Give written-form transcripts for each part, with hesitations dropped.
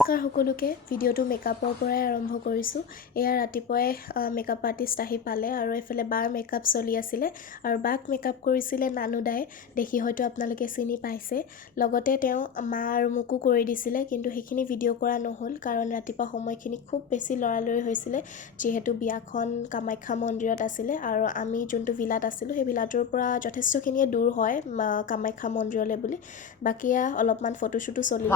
নমস্কাৰ সকলোকে ভিডিঅ'টো মেকআপৰ পৰাই আৰম্ভ কৰিছোঁ। এয়া ৰাতিপুৱাই মেকআপ আৰ্টিষ্ট আহি পালে আৰু এফালে বাৰ মেকআপ চলি আছিলে আৰু বাক মেকআপ কৰিছিলে নানুদাই, দেখি হয়তো আপোনালোকে চিনি পাইছে। লগতে তেওঁ মা আৰু মোকো কৰি দিছিলে, কিন্তু সেইখিনি ভিডিঅ' কৰা নহ'ল কাৰণ ৰাতিপুৱা সময়খিনি খুব বেছি লৰালৰি হৈছিলে, যিহেতু বিয়াখন কামাখ্যা মন্দিৰত আছিলে আৰু আমি যোনটো ভিলাত আছিলোঁ সেই ভিলাটোৰ পৰা যথেষ্টখিনিয়ে দূৰ হয় কামাখ্যা মন্দিৰলৈ বুলি। বাকী অলপমান ফটোশ্বুটো চলিলে।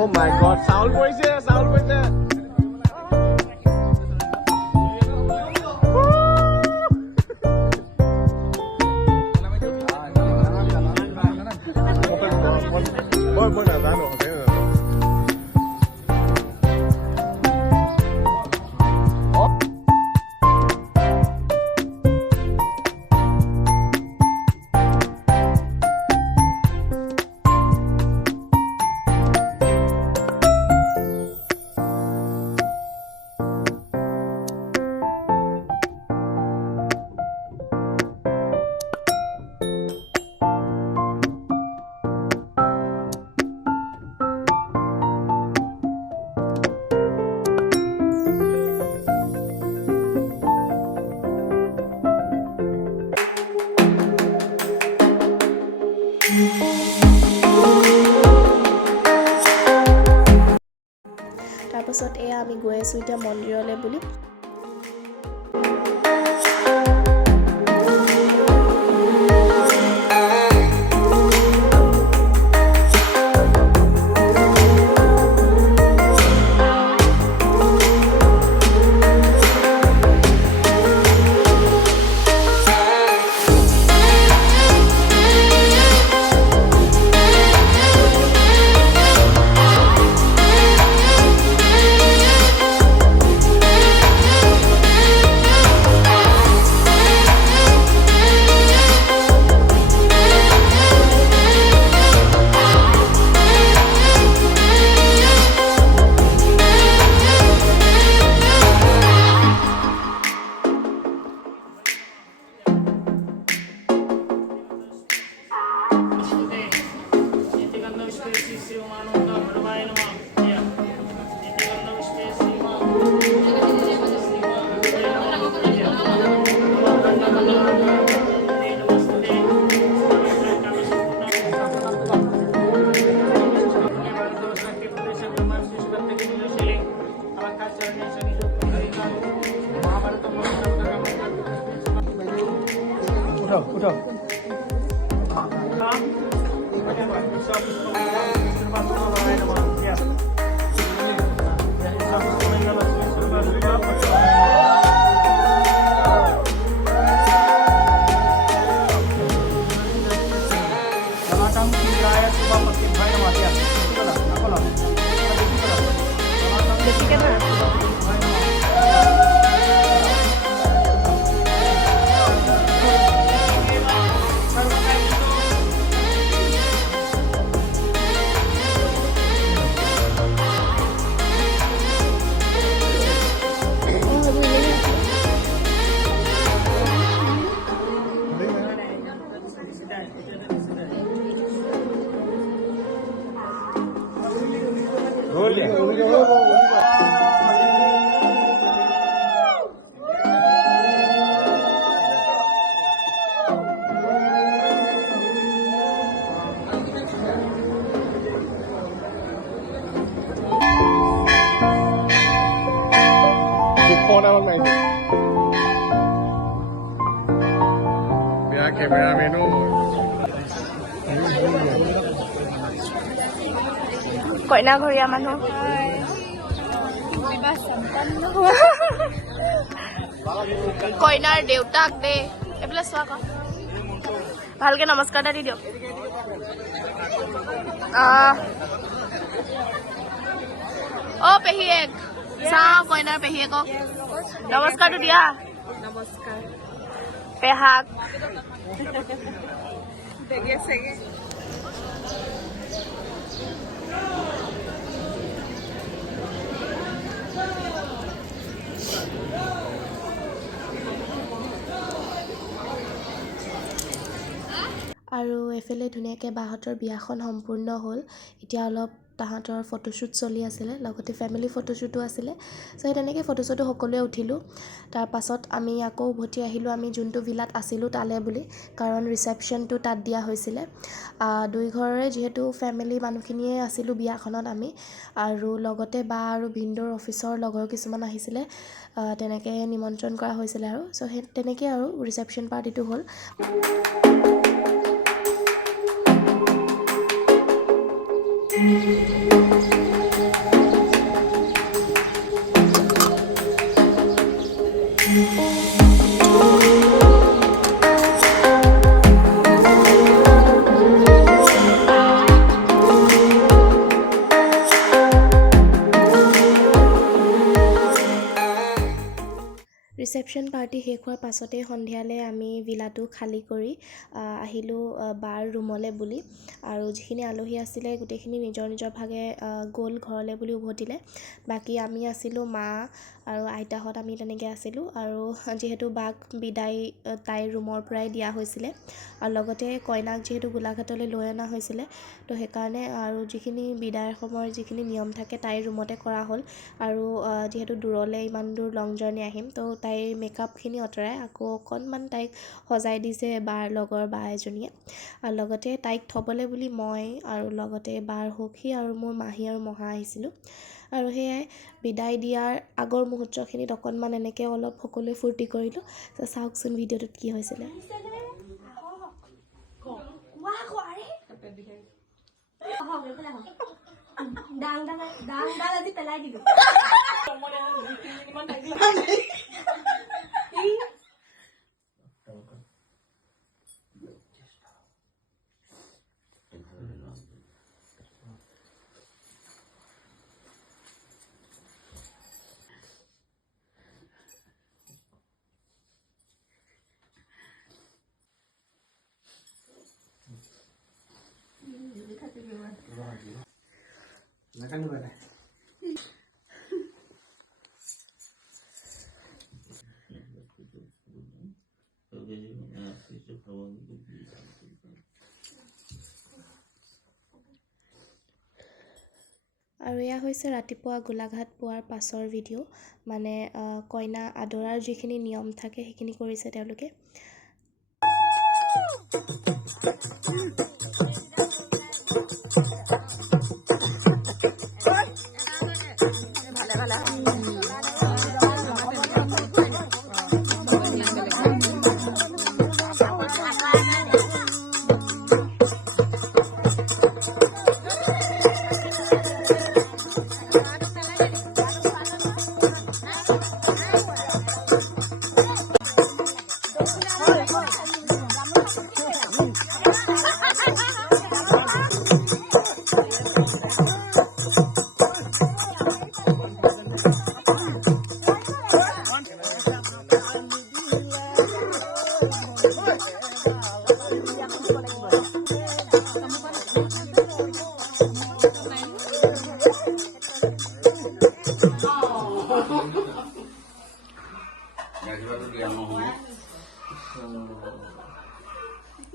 Oh my god, sound পৰিছে। মই নাজানো। তাৰপাছত এয়া আমি গৈ আছোঁ এতিয়া মন্দিৰলৈ বুলি। উঠো। Cameraman কইনা ঘৰীয়া মানুহ কইনাৰ দেউতাক দে এইফালে চোৱা ক ভালকে নমস্কাৰ এটা দি দিয়ক। পেহীয়েক চাওঁ কইনাৰ পেহীয়েকক নমস্কাৰটো দিয়া। নমস্কাৰ। পেহাক আৰু এফালে ধুনীয়াকৈ বাহঁতৰ বিয়াখন সম্পূৰ্ণ হ'ল। এতিয়া অলপ তাহাঁতৰ ফটোশ্বুট চলি আছিলে, লগতে ফেমিলি ফটোশ্বুটো আছিলে। চ' সেই তেনেকৈ ফটোশ্বুটো সকলোৱে উঠিলোঁ। তাৰ পাছত আমি আকৌ উভতি আহিলোঁ আমি যোনটো ভিলাত আছিলোঁ তালৈ বুলি, কাৰণ ৰিচেপশ্যনটো তাত দিয়া হৈছিলে। দুই ঘৰৰে যিহেতু ফেমিলি মানুহখিনিয়ে আছিলোঁ বিয়াখনত আমি, আৰু লগতে বা আৰু ভিনদেউৰ অফিচৰ লগৰ কিছুমান আহিছিলে, তেনেকৈ নিমন্ত্ৰণ কৰা হৈছিলে আৰু। চ' সেই তেনেকৈ আৰু ৰিচেপশ্যন পাৰ্টিটো হ'ল। ৰিচেপশ্যন পাৰ্টি শেষ হোৱাৰ পাছতেই সন্ধিয়ালৈ আমি ভিলাটো খালী কৰি আহিলোঁ বাৰ ৰুমলৈ বুলি। আৰু যিখিনি আলহী আছিলে গোটেইখিনি নিজৰ নিজৰ ভাগে গ'ল ঘৰলৈ বুলি উভতিলে। বাকী আমি আছিলোঁ, মা আৰু আইতাহঁত আমি তেনেকৈ আছিলোঁ। আৰু যিহেতু বাক বিদায় তাইৰ ৰুমৰ পৰাই দিয়া হৈছিলে, আৰু লগতে কইনাক যিহেতু গোলাঘাটলৈ লৈ অনা হৈছিলে, তো সেইকাৰণে আৰু যিখিনি বিদায়ৰ সময়ৰ যিখিনি নিয়ম থাকে তাইৰ ৰুমতে কৰা হ'ল। আৰু যিহেতু দূৰলৈ ইমান দূৰ লং জাৰ্ণি আহিম, তো তাইৰ মেকআপখিনি আঁতৰাই আকৌ অকণমান তাইক সজাই দিছে বাৰ লগৰ বা এজনীয়ে। আৰু লগতে তাইক থ'বলৈ বুলি মই আৰু লগতে বাৰ সখী আৰু মোৰ মাহী আৰু মহা আহিছিলোঁ। আৰু সেয়াই বিদায় দিয়াৰ আগৰ মুহূৰ্তখিনিত অকণমান এনেকৈ অলপ সকলোৱে ফূৰ্তি কৰিলোঁ। তো চাওকচোন ভিডিঅ'টোত কি হৈছিলে। আৰু এয়া হৈছে ৰাতিপুৱা গোলাঘাট পোৱাৰ পাছৰ ভিডিঅ'। মানে কইনা আদৰাৰ যিখিনি নিয়ম থাকে সেইখিনি কৰিছে তেওঁলোকে।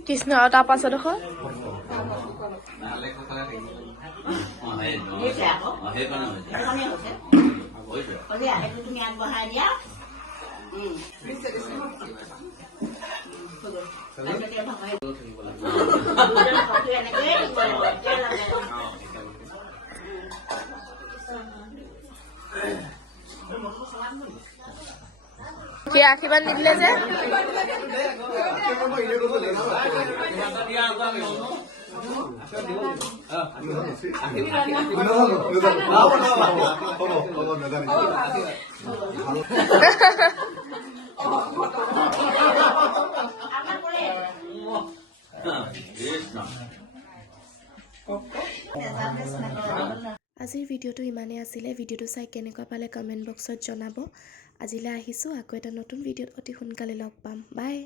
কৃষ্ণ আৰু তাৰ পাছত কি আশীৰ্বাদ নিদিলে যে আজিৰ ভিডিঅ'টো ইমানেই আছিলে। ভিডিঅ'টো চাই কেনেকুৱা পালে কমেণ্ট বক্সত জনাব। আজিলৈ আহিছোঁ, আকৌ এটা নতুন ভিডিঅ'ত অতি সোনকালে লগ পাম। বাই।